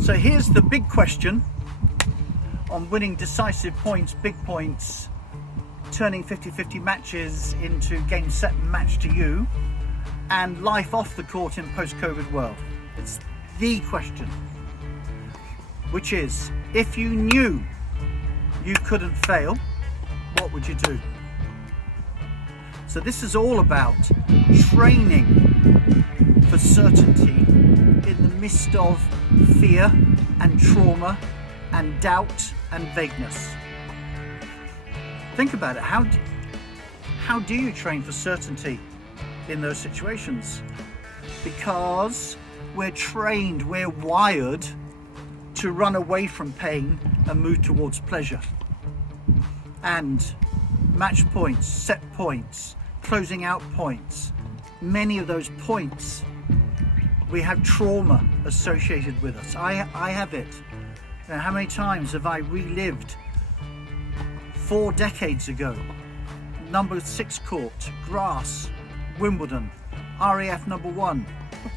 So here's the big question on winning decisive points, big points, turning 50-50 matches into game, set and match to you, and life off the court in post-COVID world. It's the question, which is, if you knew you couldn't fail, what would you do? So this is all about training for certainty in the midst of fear and trauma and doubt and vagueness. Think about it. How do you train for certainty in those situations? Because we're trained, we're wired to run away from pain and move towards pleasure. And match points, set points, closing out points, many of those points, we have trauma associated with us. I have it. You know, how many times have I relived 4 decades ago, number 6 court, grass, Wimbledon, RAF number 1,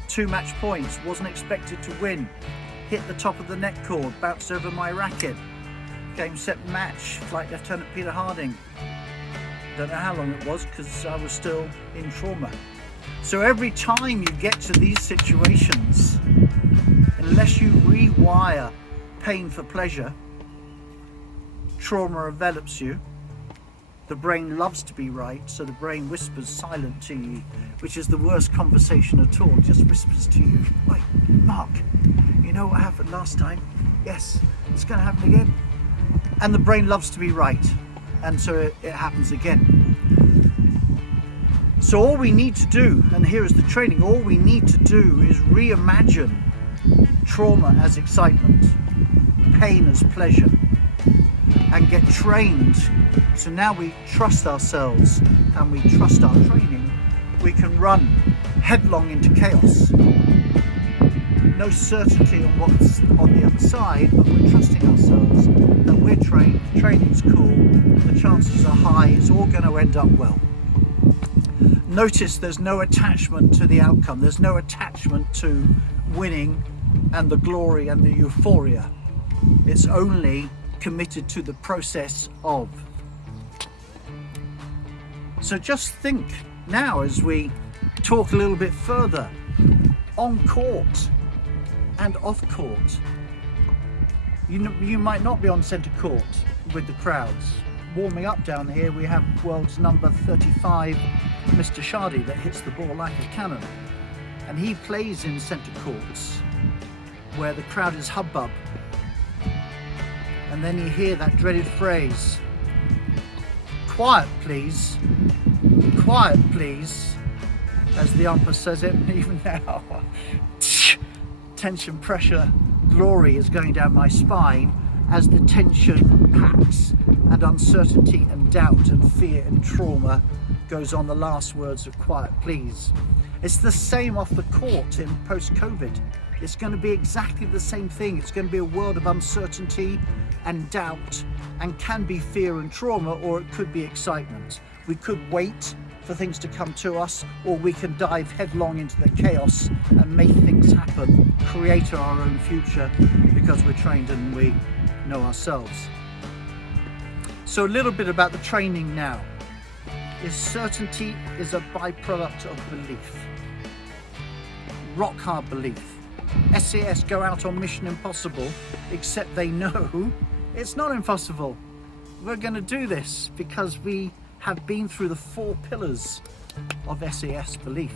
2 match points, wasn't expected to win, hit the top of the net cord, bounced over my racket, game, set, match, Flight Lieutenant Peter Harding. Don't know how long it was because I was still in trauma. So every time you get to these situations, unless you rewire pain for pleasure, trauma envelops you. The brain loves to be right, so the brain whispers silent to you, which is the worst conversation at all. It just whispers to you, wait, Mark, you know what happened last time? Yes, it's going to happen again. And the brain loves to be right, and so it happens again. So all we need to do, and here is the training, all we need to do is reimagine trauma as excitement, pain as pleasure, and get trained. So now we trust ourselves and we trust our training, we can run headlong into chaos. No certainty on what's on the other side, but we're trusting ourselves that we're trained, training's cool, the chances are high, it's all going to end up well. Notice there's no attachment to the outcome, there's no attachment to winning and the glory and the euphoria. It's only committed to the process of. So just think now as we talk a little bit further on court and off court. You might not be on centre court with the crowds. Warming up down here we have world's number 35 Mr. Shardy that hits the ball like a cannon, and he plays in centre courts where the crowd is hubbub. And then you hear that dreaded phrase, quiet please, as the umpire says it, even now. Tension, pressure, glory is going down my spine as the tension packs and uncertainty and doubt and fear and trauma goes on the last words of quiet please. It's the same off the court in post-COVID. It's going to be exactly the same thing. It's going to be a world of uncertainty and doubt, and can be fear and trauma, or it could be excitement. We could wait for things to come to us, or we can dive headlong into the chaos and make things happen, create our own future, because we're trained and we know ourselves. So a little bit about the training now. Is certainty is a byproduct of belief. Rock hard belief. SAS go out on Mission Impossible, except they know it's not impossible. We're going to do this because we have been through the 4 pillars of SAS belief.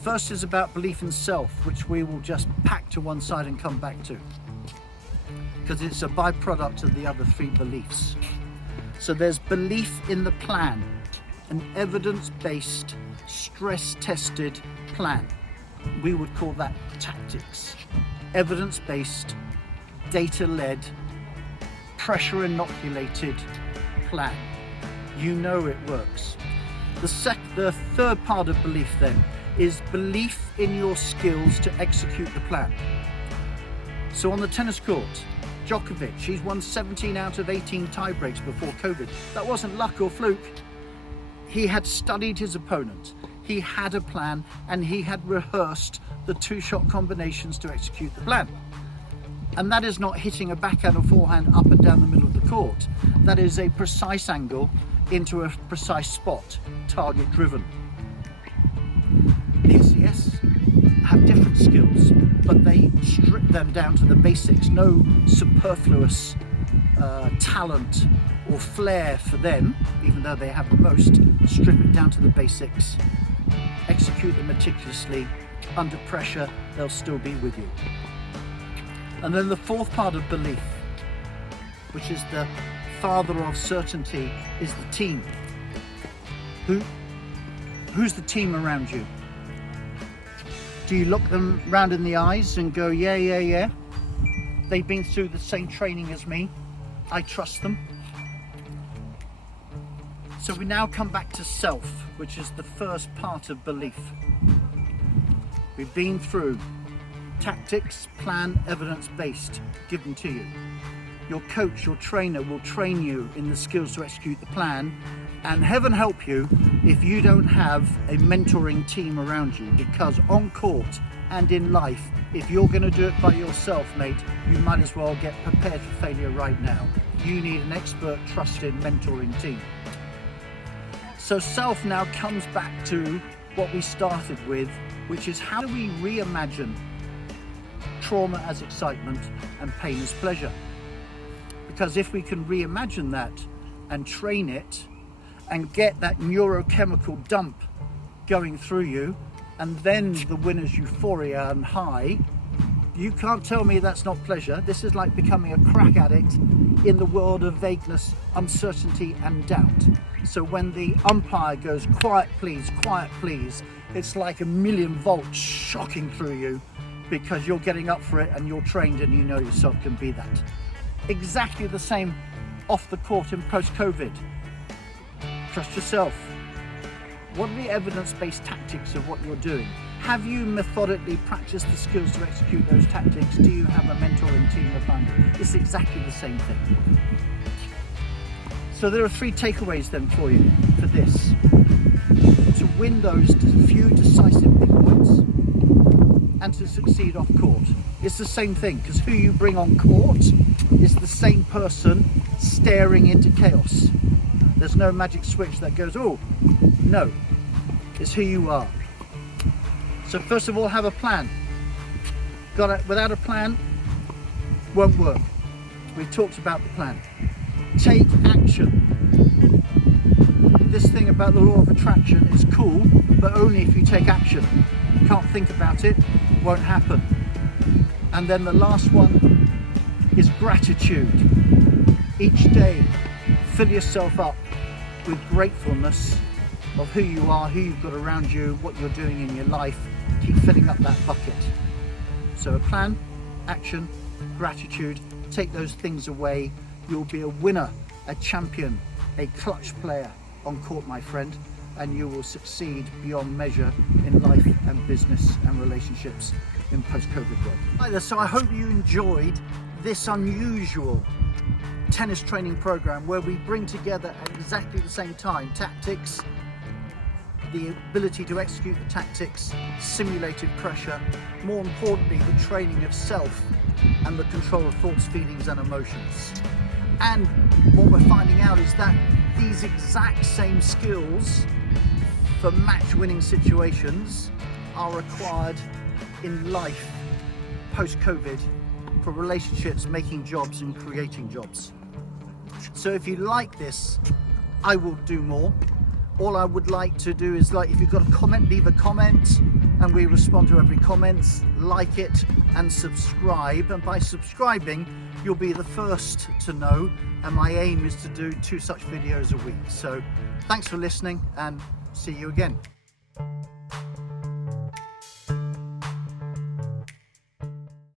First is about belief in self, which we will just pack to one side and come back to, because it's a byproduct of the other 3 beliefs. So there's belief in the plan, an evidence-based, stress-tested plan. We would call that tactics. Evidence-based, data-led, pressure-inoculated plan. You know it works. The third part of belief then is belief in your skills to execute the plan. So on the tennis court, Djokovic, he's won 17 out of 18 tie breaks before COVID. That wasn't luck or fluke. He had studied his opponent. he had a plan and he had rehearsed the 2-shot combinations to execute the plan. And that is not hitting a backhand or forehand up and down the middle of the court. That is a precise angle into a precise spot, target driven. The SES have different skills, but they strip them down to the basics. No superfluous talent or flair for them, even though they have the most. Strip it down to the basics, execute them meticulously. Under pressure, they'll still be with you. And then the fourth part of belief, which is the father of certainty, is the team. Who's the team around you? Do you look them round in the eyes and go, yeah, they've been through the same training as me, I trust them? So we now come back to self, which is the first part of belief. We've been through tactics, plan, evidence-based, given to you. Your coach, your trainer will train you in the skills to execute the plan, and heaven help you if you don't have a mentoring team around you, because on court and in life, if you're going to do it by yourself, mate, you might as well get prepared for failure right now. You need an expert, trusted mentoring team. So self now comes back to what we started with, which is how do we reimagine trauma as excitement and pain as pleasure? Because if we can reimagine that and train it and get that neurochemical dump going through you, and then the winner's euphoria and high, you can't tell me that's not pleasure. This is like becoming a crack addict in the world of vagueness, uncertainty and doubt. So when the umpire goes, quiet please, it's like 1,000,000 volts shocking through you, because you're getting up for it and you're trained and you know yourself can be that. Exactly the same off the court in post-COVID. Trust yourself. What are the evidence-based tactics of what you're doing? Have you methodically practiced the skills to execute those tactics? Do you have a mentoring team behind you? It's exactly the same thing. So there are 3 takeaways then for you for this. To win those few decisive big points and to succeed off court. It's the same thing, because who you bring on court is the same person staring into chaos. There's no magic switch that goes, oh, no, it's who you are. So first of all, have a plan. Without a plan, won't work. We talked about the plan. Take action. This thing about the law of attraction is cool, but only if you take action. You can't think about it, won't happen. And then the last one is gratitude. Each day, fill yourself up with gratefulness of who you are, who you've got around you, what you're doing in your life. Keep filling up that bucket. So a plan, action, gratitude, take those things away. You'll be a winner, a champion, a clutch player on court, my friend, and you will succeed beyond measure in life and business and relationships in post-COVID world. Hi there, so I hope you enjoyed this unusual tennis training program where we bring together at exactly the same time tactics, the ability to execute the tactics, simulated pressure, more importantly the training of self and the control of thoughts, feelings and emotions. And what we're finding out is that these exact same skills for match-winning situations are required in life post-COVID for relationships, making jobs and creating jobs. So if you like this, I will do more. All I would like to do is, if you've got a comment, leave a comment and we respond to every comment. Like it and subscribe, and by subscribing you'll be the first to know, and my aim is to do 2 such videos a week. So thanks for listening and see you again.